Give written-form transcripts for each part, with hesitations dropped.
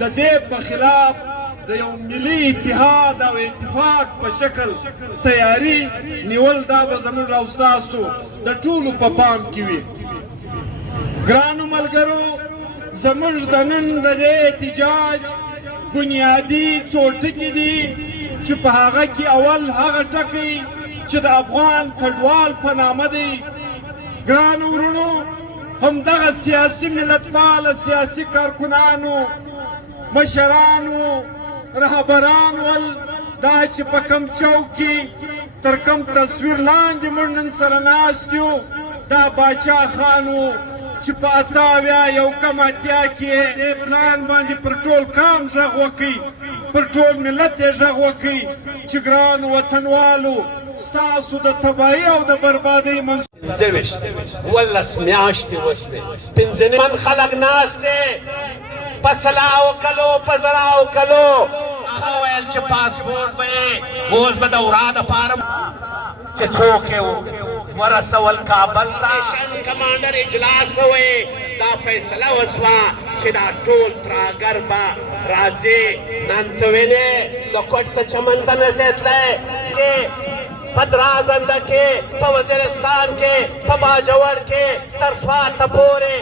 د دې په خلاف د یو ملي اتحاد او اتفاق په شکل تیاری نیول دا به زموږ او ستاسو د ټولو په پام کې وي. ګرانو ملګرو، زموږ د نن د دې احتجاج بنیادي څو ټکي دي چې په هغه کې اول هغه ټکی چې د افغان کډوال په نامه دی. ګرانو ورونو، همدغه سیاسي ملتپاله سیاسي کارکنانو، مشرانو، رهبران ول دا چې په کم چوک کې تر کم تصویر لاندې موږ نن سره ناست یو، دا باچا خان و چې په اتاویا یو کم اتیا کې دې پلان باندې پر ټول قام غږ وکړي، پر ټول ملت یې غږ وکړي چې ګرانو وطنوالو، ستاسو د تباهۍ او د بربادۍ ولس میاشتې وشوې، پنځه من خلک ناست دی په سلاو کلو په زراو کلو. هغه ویل چې پاسپورټ به یې اوس به د ورا دپاره چې څوک یې ورسول کابل ته. کمانډر اجلاس شوی، دا فیصله وشوه چې دا ټول تراګر به راځي. نن ته وینې د کوټ څه چمن ته نشی تللی، په درازنده کې، په وزیرستان کې، په باجوړ کې، تر سواته پورې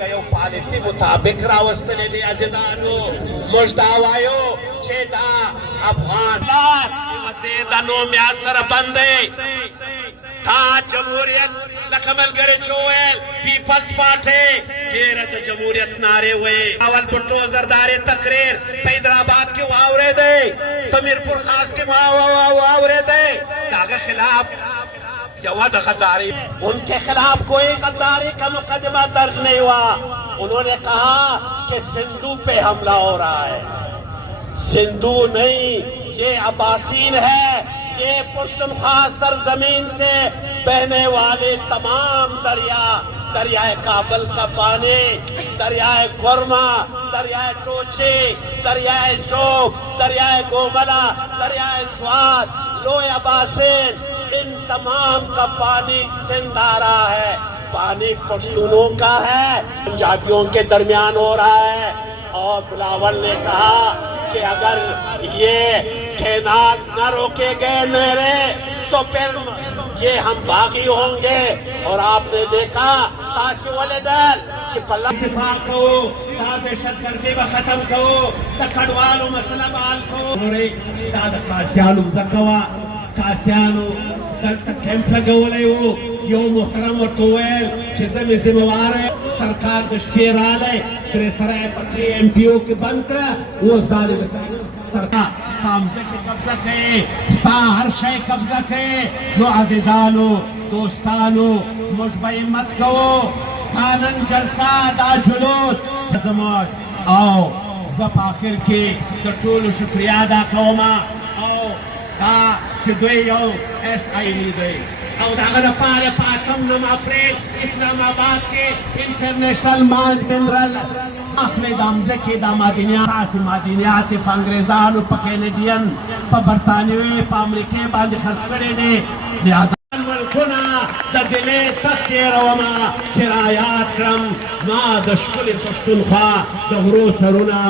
د یو پالیسي مطابق راوستلی دی. عزیزانو، موږ دا وایو چې دا افغان لار د نوم یاد سره بند دی. دا جمهوریت لکه ملګري چې وویل پیپلز پارټۍ ډېره د جمهوریت نارې ویې. اول بټو زرداري تقریر په حیدرآباد کې واورېدی، په میرپور خاص کې واورېدی. د هغه خلاف یوه د غداری، ان کے خلاف کوئی غداری کا مقدمہ درج نہیں ہوا. انہوں نے کہا کہ سندھو پہ حملہ ہو رہا ہے. سندھو نہیں، یہ اباسین ہے. یہ پشتونخوا سرزمین سے بہنے والے تمام دریا، دریائے کابل کا پانی، دریائے گورما، دریائے ٹوچی، دریائے شوب، دریائے گوملا، دریائے سوات، لویا باسین، ان تمام کا پانی سندھ آ رہا ہے. پانی پشتونوں کا ہے، پنجابیوں کے درمیان ہو رہا ہے. اور بلاول نے کہا کہ اگر یہ کینال نہ روکے گئے نہریں تو پھر یہ ہم باغی ہوں گے. اور آپ نے دیکھا تاسی ولدل چپلا اتفاق کو دا دہشت گردی و ختم کو، دا کډوالو مسئلہ بحال کو. دا د قاسیانو مځکه قاسیانو دلته کیمپ لګولی و. یو محترم ورته وویل چې زه مې ذمهوار یم. سرکار د شپې رالی، درې سرای پټري ایم پي او کې بند کړه. اوس دا دی سرکار ستا مځکې قبضه کوي، ستا هر شی قبضه کوي. نو عزیزانو، دوستانو، موږ به همت کوو. دا نن جلسه، دا جلوس زموږ، او زه په آخر کې د ټولو شکریا ادا کوم. او دا چې دوی یو ایس آی ای دی، او د هغه دپاره په 8 اپریل اسلام آباد کې انټرنیشنل مارچ جنرال اخلي. دا مځکې دا معدنیات، داسې معدنیات یې په انګریزانو، په کینیډین، په برطانوي، په امریکې باندې خرڅ کړي دي. ملکونه د دلې تخت یې رومه چې را یاد کړم ما د ښکلې پښتونخوا د غرو سرونه.